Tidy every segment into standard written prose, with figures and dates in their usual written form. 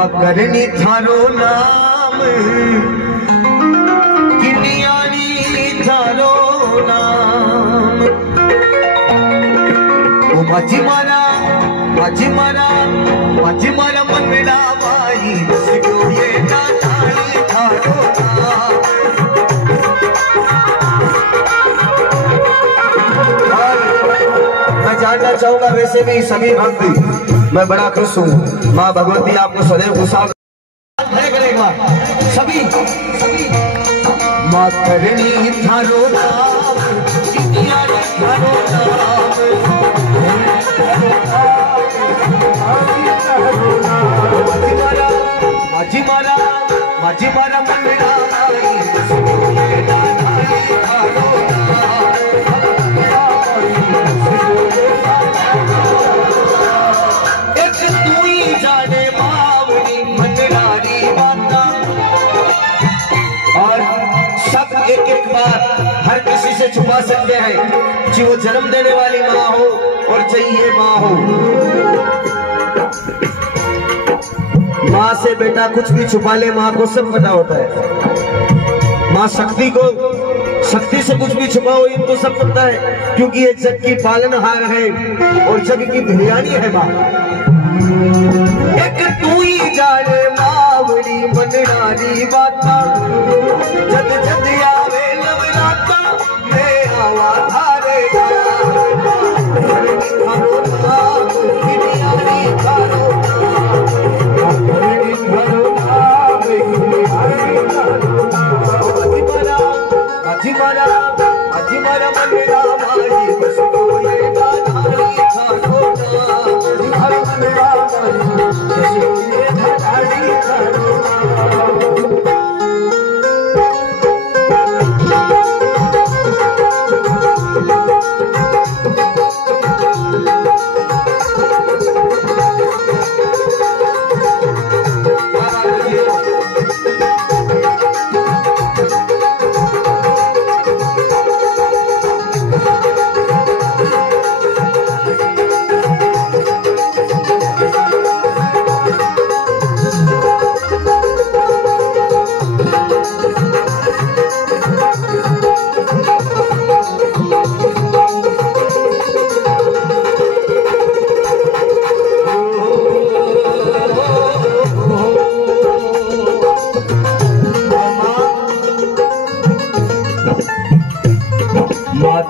माँ करनी थारो नाम किनियानी थारो नाम ओ माझी मारा मनड़ा माई बसको ये नानी थारो नाम। मैं जानना चाहूंगा वैसे भी सभी भक्ति मैं बड़ा खुश हूँ। माँ भगवती आपको सदैव खुशहाल करेगा। सभी माँ करनी थारो नाम किनियानी थारो नाम माझी मारा मंडळा माई थारो एक तू ही जाने बावली मंडलारी बाता। और सब एक बार हर किसी से छुपा सकते हैं कि वो जन्म देने वाली माँ हो और चाहिए माँ हो। माँ से बेटा कुछ भी छुपा ले, माँ को सब पता होता है। माँ शक्ति से कुछ भी छुपाओ इनको सब पता है, क्योंकि ये जग की पालनहार है और जग की भियानी है माँ। एक तू ही जाने मावड़ी मनडारी बाता जद जद आवे नवराता मैं आवा थारे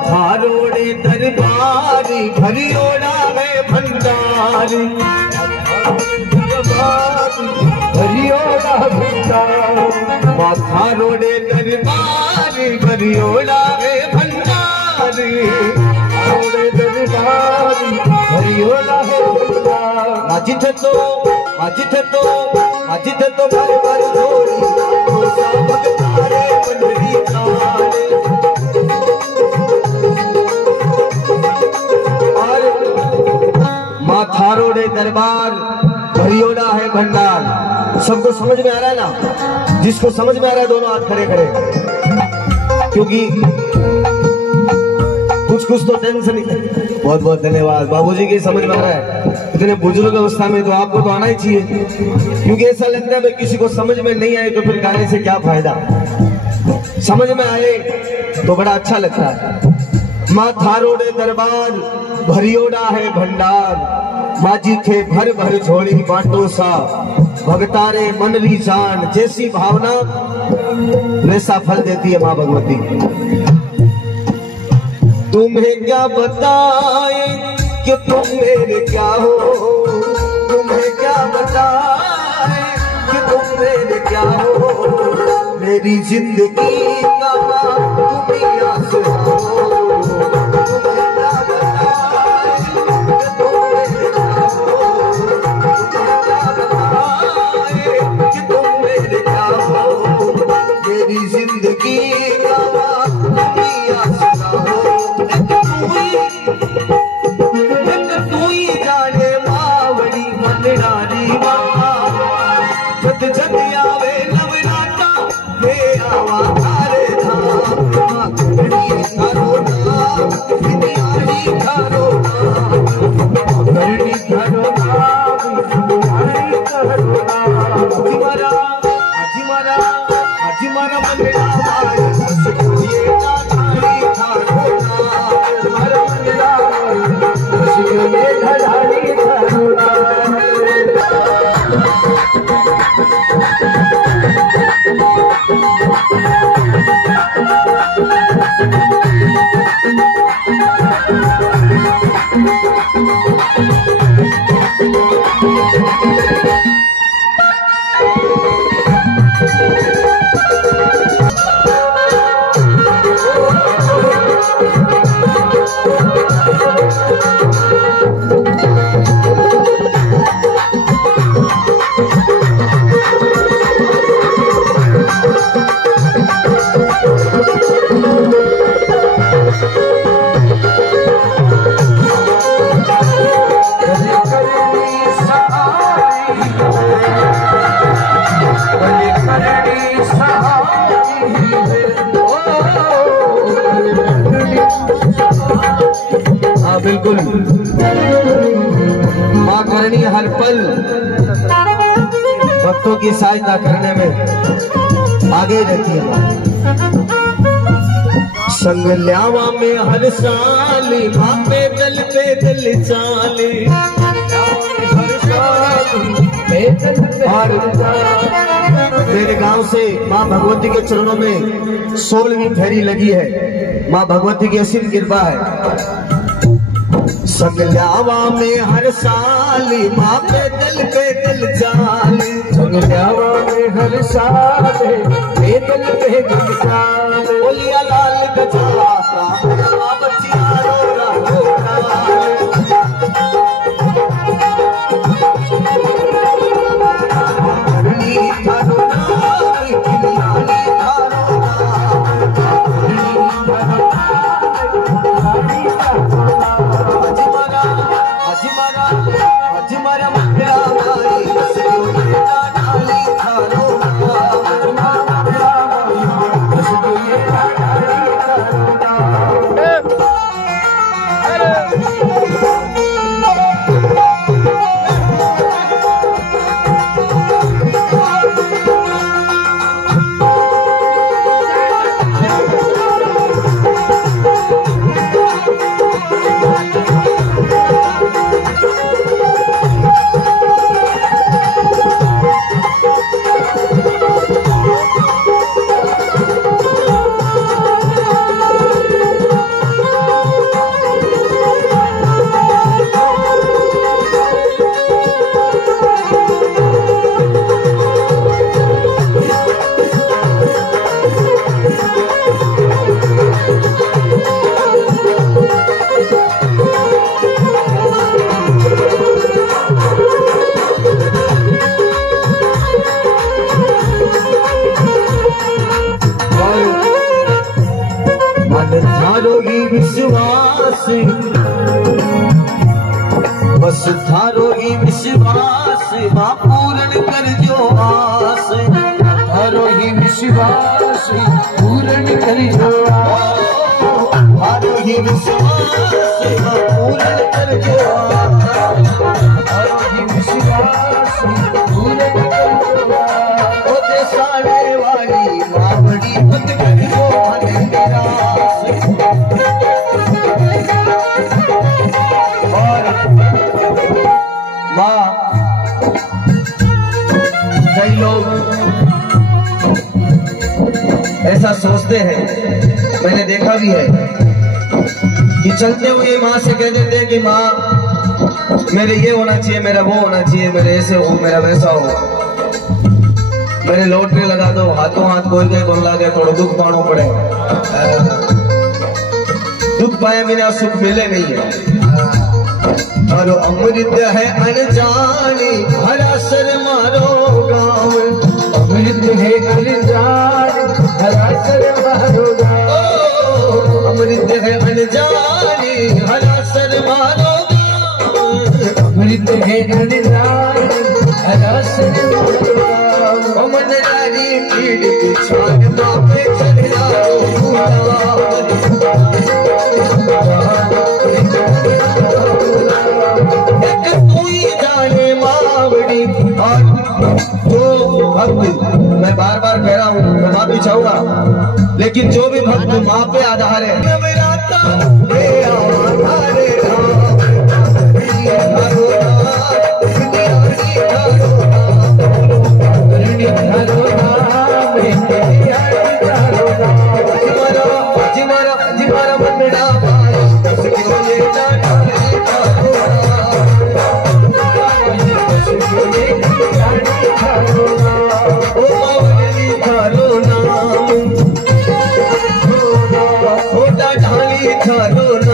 थारोड़े दरबारी भरियोड़ा है भंडार भरियोड़ा भंडार। थारोड़े दरबारी भरियोड़ा है भंडार दरबारी भरियोड़ा है भंडार। माझी थे तो बार बार जोड़ी भगतारे मंडली थारे। माँ थारोड़े दरबार भरियोड़ा है भंडार। सबको समझ में आ रहा है ना? जिसको समझ में आ रहा है दोनों हाथ खड़े खड़े, क्योंकि कुछ तो टेंशन ही। बहुत बहुत धन्यवाद बाबूजी की समझ में आ रहा है। इतने बुजुर्ग अवस्था में तो आपको तो आना ही चाहिए, क्योंकि ऐसा लगता है किसी को समझ में नहीं आए तो फिर गाने से क्या फायदा। समझ में आए तो बड़ा अच्छा लगता है। माँ थारोड़े दरबार भरियोड़ा है भंडार। माझी थे भर भर झोली बांटो सा भगतारे मनरी जान। जैसी भावना वैसा फल देती है माँ भगवती। तुम्हें क्या बताए कि तुम मेरे क्या हो, तुम्हें क्या बताए कि तुम मेरे क्या हो। मेरी जिंदगी का तुम ही आस हो। जग आवे नवराता हे आवा थारे धाम। बिल्कुल माँ करनी हर पल भक्तों की सहायता करने में आगे रहती है माँ। संग ल्यावा में हर साल माँ पे दल चाली और मेरे गांव से माँ भगवती के चरणों में 16वीं फेरी लगी है। माँ भगवती की असीम कृपा है। संगल्यावा में हर साल माँ पे दिल चाली संगल्यावा में हर साल पे दिल चाली बोलिया लाल गजरा का बच्चिया विश्वास बस थारो ही विश्वास मां पूर्ण कर जो आस थारो ही विश्वास पूर्ण कर जो थारो ही विश्वास मां पूर्ण कर जो थारो ही विश्वास पूर्ण कर जो ओते साड़े वाली मां बड़ी मत कर जो कई लोग ऐसा सोचते हैं, मैंने देखा भी है कि चलते हुए माँ से कह देते हैं कि माँ मेरे ये होना चाहिए, मेरा वो होना चाहिए, मेरे ऐसे हो, मेरा वैसा हो, मेरे लौटने लगा दो, हाथों हाथ बोल के बोल लागे थोड़ा दुख पानो पड़े। दुख पाए बिना सुख मिले नहीं है। और अमृत है अनजानी हरा सर मारो गाँव, अमृत है अनजानी हरा सर मारो गाँव, अमृत है अनजानी हरा सर मारो गाँव, अमृत है अनजानी हरा सर मारो गाँव। मन रानी पीड़ की छान माथे चढ़ जाओ और जो भक्त, मैं बार बार कह रहा हूँ, मैं माफी चाहूंगा, लेकिन जो भी भक्त माँ पे आधार है, ढाली थारो